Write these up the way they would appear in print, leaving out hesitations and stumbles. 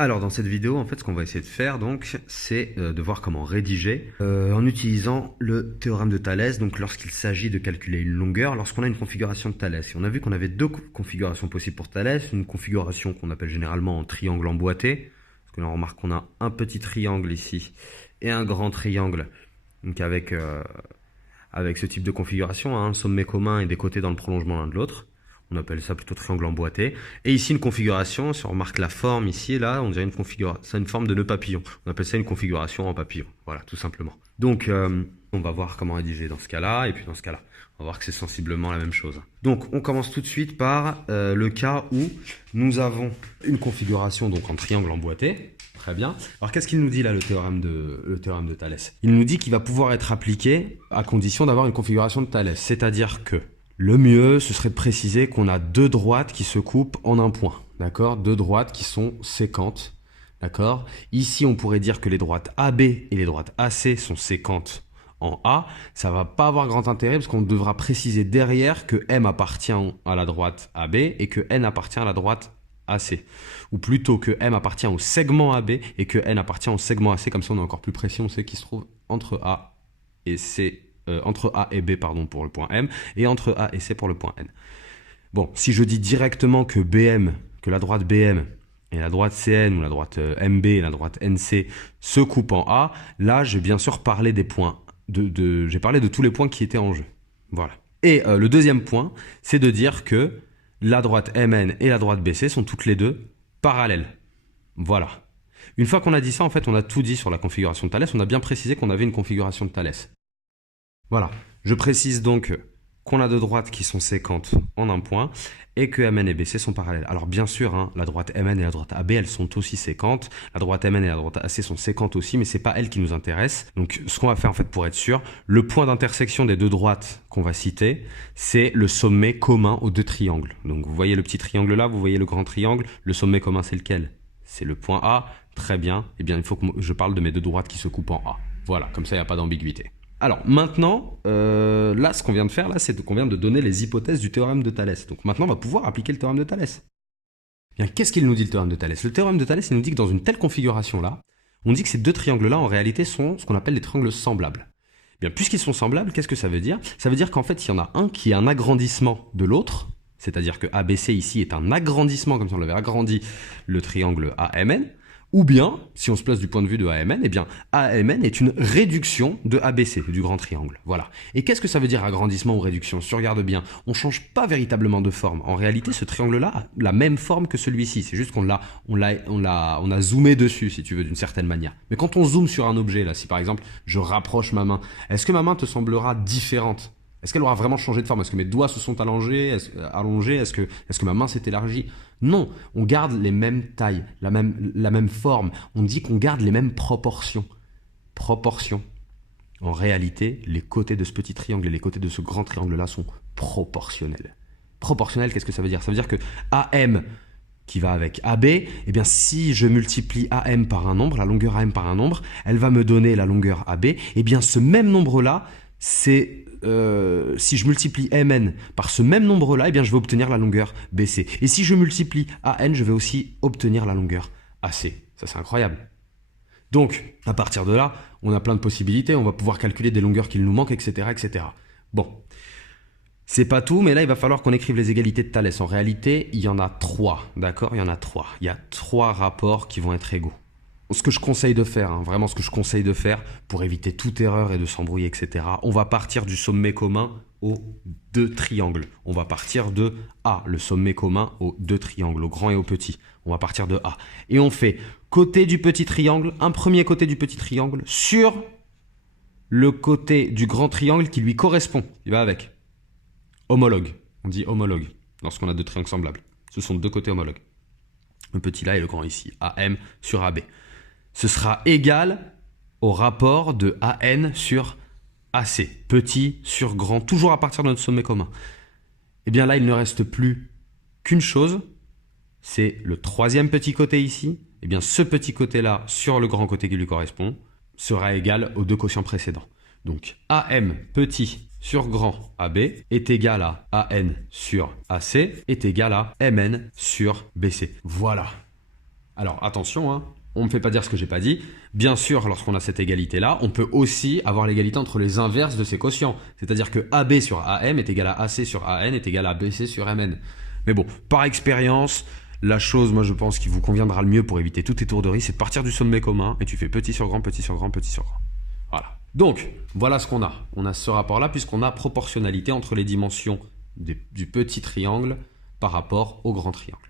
Alors dans cette vidéo, en fait, ce qu'on va essayer de faire, donc, c'est de voir comment rédiger en utilisant le théorème de Thalès, donc lorsqu'il s'agit de calculer une longueur, lorsqu'on a une configuration de Thalès. Et on a vu qu'on avait deux configurations possibles pour Thalès, une configuration qu'on appelle généralement en triangle emboîté, parce que là on remarque qu'on a un petit triangle ici et un grand triangle, donc avec ce type de configuration, un sommet commun et des côtés dans le prolongement l'un de l'autre. On appelle ça plutôt triangle emboîté. Et ici, une configuration, si on remarque la forme ici et là, on dirait une configuration, c'est une forme de nœud papillon. On appelle ça une configuration en papillon. Voilà, tout simplement. Donc, on va voir comment rédiger dans ce cas-là, et puis dans ce cas-là. On va voir que c'est sensiblement la même chose. Donc, on commence tout de suite par le cas où nous avons une configuration donc en triangle emboîté. Très bien. Alors, qu'est-ce qu'il nous dit là, le théorème de Thalès? Il nous dit qu'il va pouvoir être appliqué à condition d'avoir une configuration de Thalès. C'est-à-dire que le mieux, ce serait de préciser qu'on a deux droites qui se coupent en un point, d'accord? Deux droites qui sont séquentes, d'accord? Ici, on pourrait dire que les droites AB et les droites AC sont séquentes en A. Ça va pas avoir grand intérêt parce qu'on devra préciser derrière que M appartient à la droite AB et que N appartient à la droite AC. Ou plutôt que M appartient au segment AB et que N appartient au segment AC. Comme ça, on est encore plus précis, on sait qu'il se trouve entre A et C. Entre A et B pardon, pour le point M, et entre A et C pour le point N. Bon, si je dis directement que BM, que la droite BM et la droite CN, ou la droite MB et la droite NC se coupent en A, là, j'ai bien sûr parlé des points, j'ai parlé de tous les points qui étaient en jeu. Voilà. Et le deuxième point, c'est de dire que la droite MN et la droite BC sont toutes les deux parallèles. Voilà. Une fois qu'on a dit ça, en fait, on a tout dit sur la configuration de Thalès. On a bien précisé qu'on avait une configuration de Thalès. Voilà, je précise donc qu'on a deux droites qui sont séquentes en un point et que MN et BC sont parallèles. Alors bien sûr, hein, la droite MN et la droite AB, elles sont aussi séquentes. La droite MN et la droite AC sont séquentes aussi, mais c'est pas elles qui nous intéressent. Donc ce qu'on va faire en fait pour être sûr, le point d'intersection des deux droites qu'on va citer, c'est le sommet commun aux deux triangles. Donc vous voyez le petit triangle là, vous voyez le grand triangle, le sommet commun c'est lequel? C'est le point A, très bien. Eh bien il faut que je parle de mes deux droites qui se coupent en A. Voilà, comme ça il n'y a pas d'ambiguïté. Alors maintenant, là, ce qu'on vient de faire, là, c'est qu'on vient de donner les hypothèses du théorème de Thalès. Donc maintenant, on va pouvoir appliquer le théorème de Thalès. Bien, qu'est-ce qu'il nous dit le théorème de Thalès? Le théorème de Thalès, il nous dit que dans une telle configuration-là, on dit que ces deux triangles-là, en réalité, sont ce qu'on appelle des triangles semblables. Bien, puisqu'ils sont semblables, qu'est-ce que ça veut dire? Ça veut dire qu'en fait, il y en a un qui est un agrandissement de l'autre, c'est-à-dire que ABC ici est un agrandissement, comme si on avait agrandi le triangle AMN, ou bien, si on se place du point de vue de AMN, eh bien, AMN est une réduction de ABC, du grand triangle. Voilà. Et qu'est-ce que ça veut dire agrandissement ou réduction? Si on regarde bien, on ne change pas véritablement de forme. En réalité, ce triangle-là a la même forme que celui-ci. C'est juste qu'on a zoomé dessus, si tu veux, d'une certaine manière. Mais quand on zoome sur un objet, là, si par exemple, je rapproche ma main, est-ce que ma main te semblera différente? Est-ce qu'elle aura vraiment changé de forme? Est-ce que mes doigts se sont allongés? Est-ce que ma main s'est élargie? Non, on garde les mêmes tailles, la même forme. On dit qu'on garde les mêmes proportions. Proportions. En réalité, les côtés de ce petit triangle et les côtés de ce grand triangle-là sont proportionnels. Proportionnel, qu'est-ce que ça veut dire? Ça veut dire que AM qui va avec AB, eh bien si je multiplie AM par un nombre, la longueur AM par un nombre, elle va me donner la longueur AB. Eh bien ce même nombre-là, c'est si je multiplie MN par ce même nombre-là, eh bien je vais obtenir la longueur BC. Et si je multiplie AN, je vais aussi obtenir la longueur AC. Ça, c'est incroyable. Donc, à partir de là, on a plein de possibilités. On va pouvoir calculer des longueurs qu'il nous manque, etc., etc. Bon, c'est pas tout, mais là, il va falloir qu'on écrive les égalités de Thalès. En réalité, il y en a trois, d'accord? Il y en a trois. Il y a trois rapports qui vont être égaux. Ce que je conseille de faire, hein, vraiment ce que je conseille de faire pour éviter toute erreur et de s'embrouiller, etc. On va partir du sommet commun aux deux triangles. On va partir de A, le sommet commun aux deux triangles, au grand et au petit. On va partir de A. Et on fait côté du petit triangle, un premier côté du petit triangle sur le côté du grand triangle qui lui correspond. Il va avec. Homologue. On dit homologue lorsqu'on a deux triangles semblables. Ce sont deux côtés homologues. Le petit là et le grand ici. AM sur AB. Ce sera égal au rapport de AN sur AC. Petit sur grand, toujours à partir de notre sommet commun. Et bien là, il ne reste plus qu'une chose, c'est le troisième petit côté ici. Et bien ce petit côté-là, sur le grand côté qui lui correspond, sera égal aux deux quotients précédents. Donc AM petit sur grand AB est égal à AN sur AC est égal à MN sur BC. Voilà. Alors attention, hein, on ne me fait pas dire ce que j'ai pas dit. Bien sûr, lorsqu'on a cette égalité-là, on peut aussi avoir l'égalité entre les inverses de ces quotients. C'est-à-dire que AB sur AM est égal à AC sur AN est égal à BC sur MN. Mais bon, par expérience, la chose, moi je pense, qui vous conviendra le mieux pour éviter toute étourderie, c'est de partir du sommet commun et tu fais petit sur grand, petit sur grand, petit sur grand. Voilà. Donc, voilà ce qu'on a. On a ce rapport-là puisqu'on a proportionnalité entre les dimensions du petit triangle par rapport au grand triangle.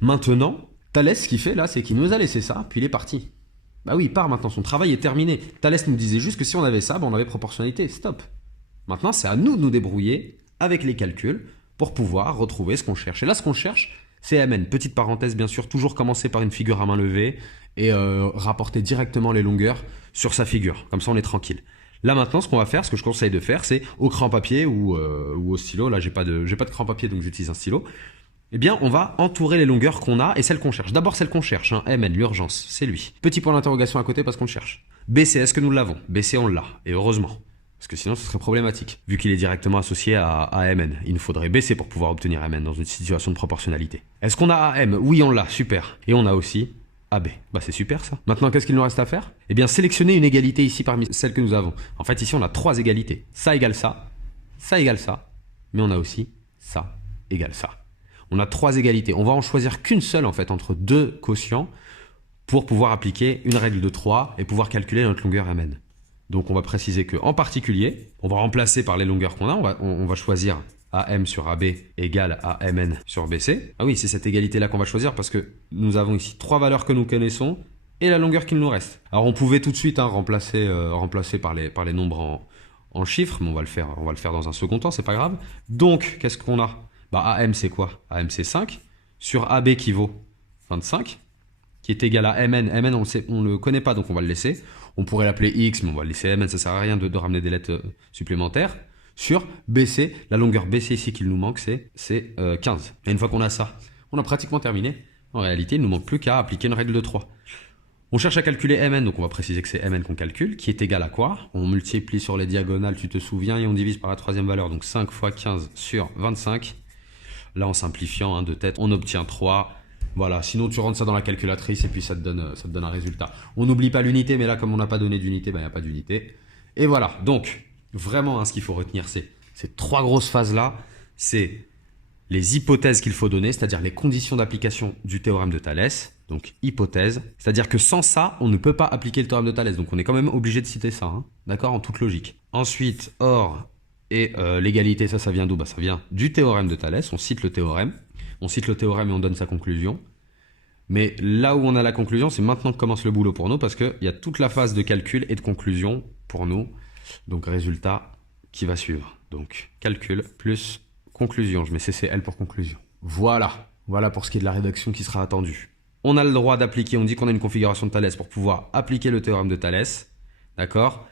Maintenant, Thalès, ce qu'il fait là, c'est qu'il nous a laissé ça, puis il est parti. Bah oui, il part maintenant, son travail est terminé. Thalès nous disait juste que si on avait ça, bah on avait proportionnalité, stop. Maintenant, c'est à nous de nous débrouiller avec les calculs pour pouvoir retrouver ce qu'on cherche. Et là, ce qu'on cherche, c'est Mn. Petite parenthèse, bien sûr, toujours commencer par une figure à main levée et rapporter directement les longueurs sur sa figure. Comme ça, on est tranquille. Là maintenant, ce qu'on va faire, ce que je conseille de faire, c'est au crayon papier ou au stylo. Là, j'ai pas de crayon papier, donc j'utilise un stylo. Eh bien, on va entourer les longueurs qu'on a et celles qu'on cherche. D'abord, celle qu'on cherche, hein, Mn, l'urgence, c'est lui. Petit point d'interrogation à côté parce qu'on le cherche. BC, est-ce que nous l'avons? BC, on l'a, et heureusement. Parce que sinon, ce serait problématique, vu qu'il est directement associé à Mn. Il nous faudrait BC pour pouvoir obtenir Mn dans une situation de proportionnalité. Est-ce qu'on a AM? Oui, on l'a, super. Et on a aussi AB. Bah c'est super ça. Maintenant, qu'est-ce qu'il nous reste à faire? Eh bien, sélectionner une égalité ici parmi celles que nous avons. En fait, ici, on a 3 égalités. Ça égale ça égale ça, mais on a aussi ça égale ça. On a 3 égalités. On va en choisir qu'une seule en fait entre 2 quotients pour pouvoir appliquer une règle de 3 et pouvoir calculer notre longueur Mn. Donc on va préciser que en particulier, on va remplacer par les longueurs qu'on a, on va choisir AM sur AB égale à Mn sur BC. Ah oui, c'est cette égalité-là qu'on va choisir parce que nous avons ici 3 valeurs que nous connaissons et la longueur qu'il nous reste. Alors on pouvait tout de suite remplacer par les nombres en chiffres, mais on va le faire dans un second temps, c'est pas grave. Donc, qu'est-ce qu'on a? Bah AM c'est quoi? AM c'est 5, sur AB qui vaut 25, qui est égal à Mn. Mn on le connaît pas, donc on va le laisser. On pourrait l'appeler X, mais on va le laisser Mn, ça sert à rien de ramener des lettres supplémentaires. Sur BC, la longueur BC ici qu'il nous manque, c'est 15. Et une fois qu'on a ça, on a pratiquement terminé. En réalité, il ne nous manque plus qu'à appliquer une règle de 3. On cherche à calculer Mn, donc on va préciser que c'est Mn qu'on calcule, qui est égal à quoi? On multiplie sur les diagonales, tu te souviens, et on divise par la troisième valeur, donc 5 fois 15 sur 25. Là, en simplifiant de tête, on obtient 3. Voilà, sinon tu rentres ça dans la calculatrice et puis ça te donne un résultat. On n'oublie pas l'unité, mais là, comme on n'a pas donné d'unité, il n'y a pas d'unité. Et voilà, donc, vraiment, ce qu'il faut retenir, c'est ces 3 grosses phases-là, c'est les hypothèses qu'il faut donner, c'est-à-dire les conditions d'application du théorème de Thalès. Donc, hypothèse, c'est-à-dire que sans ça, on ne peut pas appliquer le théorème de Thalès. Donc, on est quand même obligé de citer ça, hein, d'accord, en toute logique. Ensuite, or... Et l'égalité, ça vient d'où? Bah, ça vient du théorème de Thalès. On cite le théorème. On cite le théorème et on donne sa conclusion. Mais là où on a la conclusion, c'est maintenant que commence le boulot pour nous parce qu'il y a toute la phase de calcul et de conclusion pour nous. Donc, résultat qui va suivre. Donc, calcul plus conclusion. Je mets CCL pour conclusion. Voilà. Voilà pour ce qui est de la rédaction qui sera attendue. On a le droit d'appliquer, on dit qu'on a une configuration de Thalès pour pouvoir appliquer le théorème de Thalès. D'accord?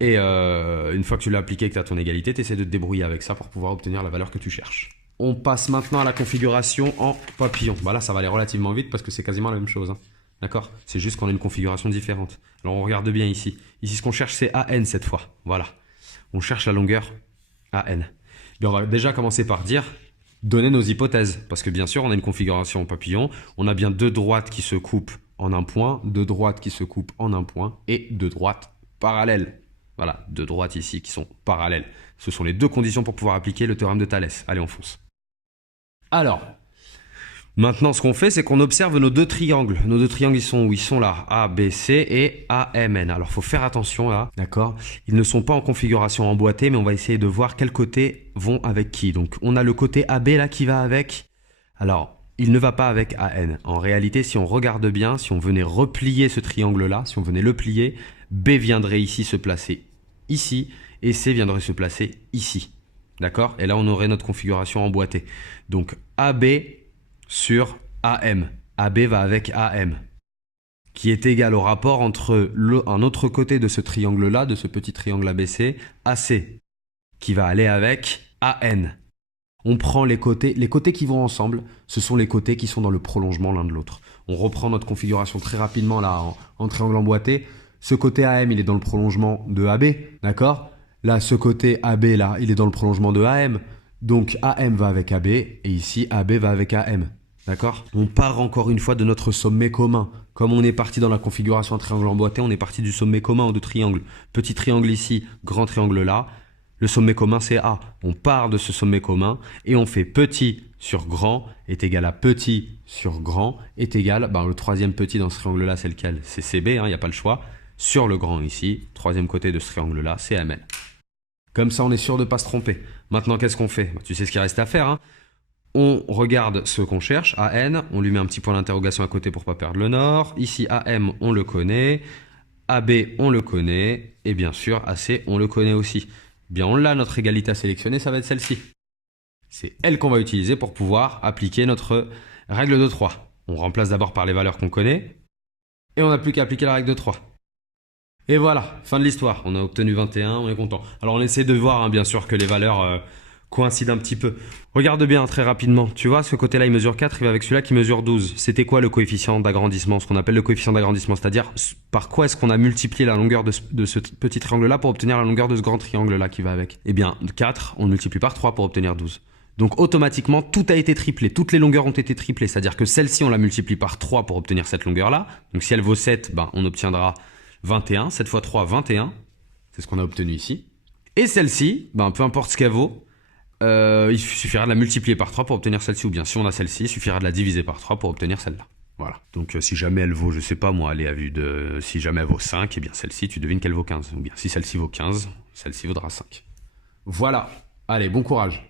Et une fois que tu l'as appliqué et que tu as ton égalité, tu essaies de te débrouiller avec ça pour pouvoir obtenir la valeur que tu cherches. On passe maintenant à la configuration en papillon. Bah là, ça va aller relativement vite parce que c'est quasiment la même chose. Hein. D'accord? C'est juste qu'on a une configuration différente. Alors, on regarde bien ici. Ici, ce qu'on cherche, c'est AN cette fois. Voilà. On cherche la longueur AN. Bien, on va déjà commencer par donner nos hypothèses. Parce que bien sûr, on a une configuration en papillon. On a bien 2 droites qui se coupent en un point, 2 droites qui se coupent en un point et 2 droites parallèles. Voilà, 2 droites ici qui sont parallèles. Ce sont les 2 conditions pour pouvoir appliquer le théorème de Thalès. Allez, on fonce. Alors, maintenant, ce qu'on fait, c'est qu'on observe nos 2 triangles. Nos 2 triangles, ils sont où? Ils sont là, ABC et AMN. Alors, il faut faire attention là, d'accord? Ils ne sont pas en configuration emboîtée, mais on va essayer de voir quels côtés vont avec qui. Donc, on a le côté AB là qui va avec. Alors, il ne va pas avec AN. En réalité, si on regarde bien, si on venait replier ce triangle-là, si on venait le plier, B viendrait ici se placer ici et C viendrait se placer ici. D'accord? Et là, on aurait notre configuration emboîtée. Donc, AB sur AM. AB va avec AM, qui est égal au rapport entre un autre côté de ce triangle-là, de ce petit triangle ABC, AC, qui va aller avec AN. On prend les côtés qui vont ensemble, ce sont les côtés qui sont dans le prolongement l'un de l'autre. On reprend notre configuration très rapidement là en triangle emboîté. Ce côté AM, il est dans le prolongement de AB, d'accord? Là, ce côté AB, là, il est dans le prolongement de AM. Donc, AM va avec AB, et ici, AB va avec AM. D'accord? On part encore une fois de notre sommet commun. Comme on est parti dans la configuration triangle emboîté, on est parti du sommet commun aux deux triangles. Petit triangle ici, grand triangle là. Le sommet commun, c'est A. On part de ce sommet commun et on fait petit sur grand est égal à petit sur grand est égal, le troisième petit dans ce triangle-là, c'est lequel? C'est CB, il n'y a pas le choix. Sur le grand ici, troisième côté de ce triangle-là, c'est MN. Comme ça, on est sûr de ne pas se tromper. Maintenant, qu'est-ce qu'on fait? Tu sais ce qu'il reste à faire. On regarde ce qu'on cherche, AN, on lui met un petit point d'interrogation à côté pour ne pas perdre le nord. Ici, AM, on le connaît. AB, on le connaît. Et bien sûr, AC, on le connaît aussi. Bien, on l'a, notre égalité à sélectionner, ça va être celle-ci. C'est elle qu'on va utiliser pour pouvoir appliquer notre règle de 3. On remplace d'abord par les valeurs qu'on connaît. Et on n'a plus qu'à appliquer la règle de 3. Et voilà, fin de l'histoire. On a obtenu 21, on est content. Alors, on essaie de voir, bien sûr, que les valeurs coïncident un petit peu. Regarde bien très rapidement. Tu vois, ce côté-là, il mesure 4, il va avec celui-là qui mesure 12. C'était quoi le coefficient d'agrandissement? Ce qu'on appelle le coefficient d'agrandissement, c'est-à-dire par quoi est-ce qu'on a multiplié la longueur de ce petit triangle-là pour obtenir la longueur de ce grand triangle-là qui va avec? Eh bien, 4, on le multiplie par 3 pour obtenir 12. Donc automatiquement, tout a été triplé. Toutes les longueurs ont été triplées. C'est-à-dire que celle-ci, on la multiplie par 3 pour obtenir cette longueur-là. Donc si elle vaut 7, on obtiendra 21. 7 fois 3, 21. C'est ce qu'on a obtenu ici. Et celle-ci, peu importe ce qu'elle vaut, il suffira de la multiplier par 3 pour obtenir celle-ci. Ou bien si on a celle-ci, il suffira de la diviser par 3 pour obtenir celle-là. Voilà. Donc si jamais elle vaut, je sais pas moi, allez à vue de... Si jamais elle vaut 5, eh bien celle-ci, tu devines qu'elle vaut 15. Ou bien si celle-ci vaut 15, celle-ci vaudra 5. Voilà. Allez, bon courage.